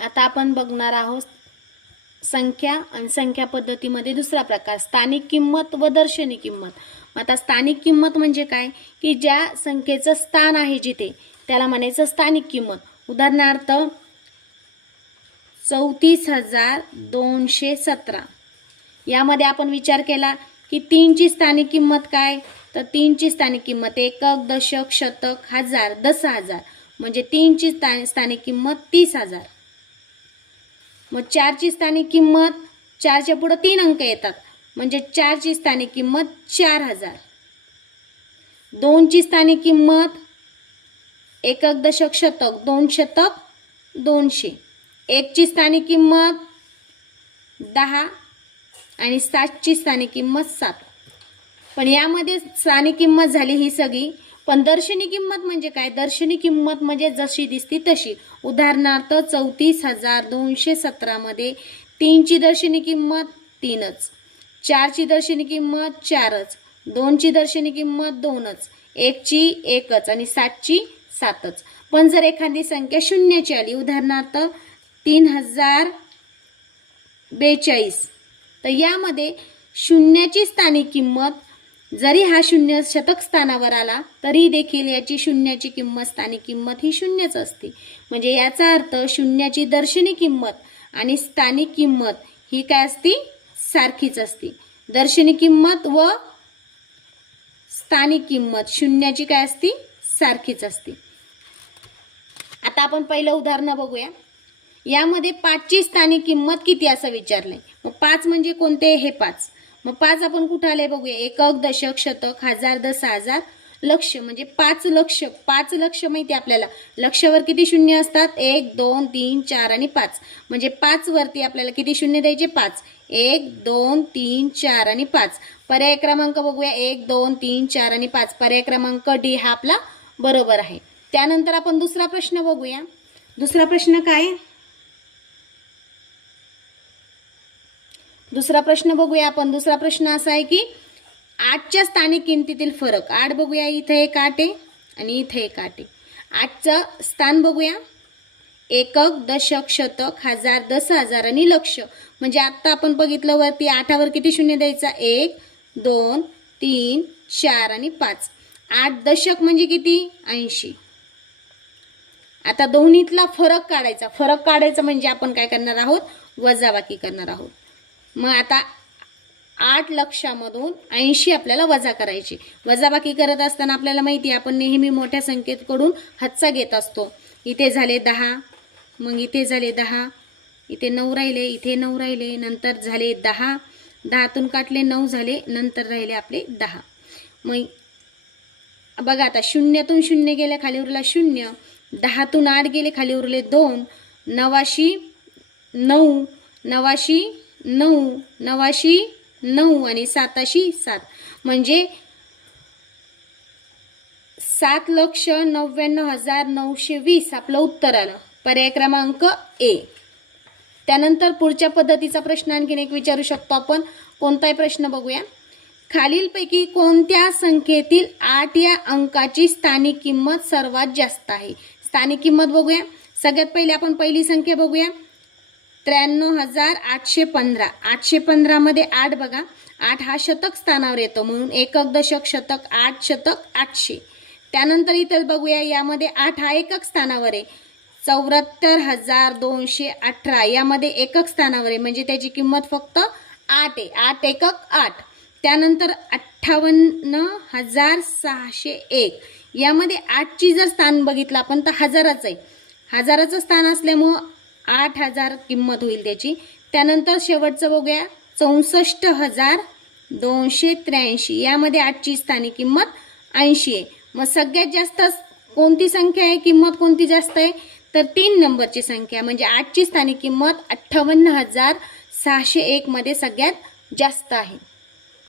आता आपण बघणार आहोत संख्या आणि संख्या पद्धतीमध्ये दुसरा प्रकार स्थानिक किंमत व दर्शनी किंमत. आता स्थानिक किंमत म्हणजे काय की ज्या संख्येचं स्थान आहे जिथे त्याला म्हणायचं स्थानिक किंमत. उदाहरणार्थ 34,217 यामध्ये आपण विचार केला की 3 ची स्थानिक किंमत काय तर 3 ची स्थानिक किंमत एकक दशक शतक हजार 10,000 म्हणजे 3 ची स्थानिक किंमत 30,000. मग 4 ची स्थानिक किंमत 4 च्या पुढे 3 अंक येतात म्हणजे 4 ची स्थानिक किंमत 4,000. 2 ची स्थानिक किंमत एकक दशक शतक 2 शतक 200. 1 ची स्थानिक किंमत 10 आणि 7 ची स्थानिक किंमत 7. पण यामध्ये स्थानिक किंमत झाली ही सगळी. पण दर्शनी किंमत म्हणजे काय दर्शनी किंमत म्हणजे जशी दिसती तशी. उदाहरणार्थ 34,217 मध्ये 3 ची दर्शनी किंमत 3च, 4 ची दर्शनी किंमत 4च, 2 ची दर्शनी किंमत 2च, 1 ची 1च आणि 7 ची 7च. पण जर एखादी संख्या शून्याची आली उदाहरणार्थ 3042 तर यामध्ये शून्याची स्थानिक किंमत जरी हा शून्य शतक स्थानावर आला तरी देखील याची शून्याची किंमत स्थानिक किंमत ही शून्यच असते. म्हणजे याचा अर्थ शून्याची दर्शनी किंमत आणि स्थानिक किंमत ही काय असती सारखीच असते. दर्शनी किंमत व स्थानिक किंमत शून्याची काय असती सारखीच असते. आता आपण पहिलं उदाहरण बघूया. यामध्ये 5 ची स्थानिक किंमत किती असं विचारलंय. मग 5 म्हणजे कोणते हे 5. मग 5 आपण कुठे आले बघूया. एकक दशक शतक हजार 10,000 लक्ष म्हणजे 5 लक्ष. 5 लक्ष माहिती आपल्याला लक्षावर किती शून्य असतात 1 2 3 4 आणि 5 म्हणजे 5 वरती आपल्याला किती शून्य द्यायचे 5. 1 2 3 4 आणि 5. पर्याय क्रमांक बघूया 1 2 3 4 आणि 5. पर्याय क्रमांक डी हा आपला बरोबर आहे. त्यानंतर आपण दुसरा प्रश्न बघूया. दुसरा प्रश्न काय दुसरा प्रश्न बघूया आपण. दुसरा प्रश्न असा आहे की 8च्या स्थानिक किमतीतील फरक. 8 बघूया इथे एक 8 आहे आणि इथे एक 8 आहे. 8चं स्थान बघूया एकक दशक शतक हजार 10,000 आणि लक्ष म्हणजे आता आपण बघितलं वरती 8वर किती शून्य द्यायचा 1 2 3 4 आणि 5. 8 दशक म्हणजे किती 80. आता दोन्हीतला फरक काढायचा. फरक काढायचा म्हणजे आपण काय करणार आहोत वजाबाकी करणार आहोत. मग आता 8 लक्षामधून 80 आपल्याला वजा करायची. वजाबाकी करत असताना आपल्याला माहिती आहे आपण नेहमी मोठ्या संख्येकडून हातचा घेत असतो. इथे झाले 10 मग इथे झाले 10 इथे 9 राहिले इथे 9 राहिले नंतर झाले 10 10तून काटले 9 झाले नंतर राहिले आपले 10. मग बघा आता शून्यातून शून्य गेले खाली उरला 0. 10तून 8 गेले खाली उरले 2. 9शी 9 9शी 9 9शी 9 आणि 7शी 7 म्हणजे 7,99,920 आपलं उत्तर आलं. पर्याय क्रमांक ए. त्यानंतर पुढच्या पद्धतीचा प्रश्न आणखीन एक विचारू शकतो आपण. कोणताही प्रश्न बघूया. खालीलपैकी कोणत्या संख्येतील 8 या अंकाची स्थानिक किंमत सर्वात जास्त आहे. स्थानिक किंमत बघूया. सगळ्यात पहिले आपण पहिली संख्या बघूया 93,815. 815 मध्ये 8 बघा 8 हा शतक स्थानावर येतो म्हणून एकक दशक शतक 8 शतक 800. त्यानंतर इथं बघूया यामध्ये 8 हा एकक स्थानावर आहे 74,218 यामध्ये एकक स्थानावर आहे म्हणजे त्याची किंमत फक्त 8 आहे. 8 एकक 8. त्यानंतर 58,601 यामध्ये 8ची जर स्थान बघितलं आपण तर हजाराचं आहे. हजाराचं स्थान असल्यामुळं 8,000 किंमत होईल त्याची. त्यानंतर शेवटचं बघूया 64,283 यामध्ये 8ची स्थानिक किंमत 80 आहे. मग सगळ्यात जास्त कोणती संख्या आहे किंमत कोणती जास्त आहे तर 3 नंबरची संख्या म्हणजे 8ची स्थानिक किंमत 58,601 मध्ये सगळ्यात जास्त आहे.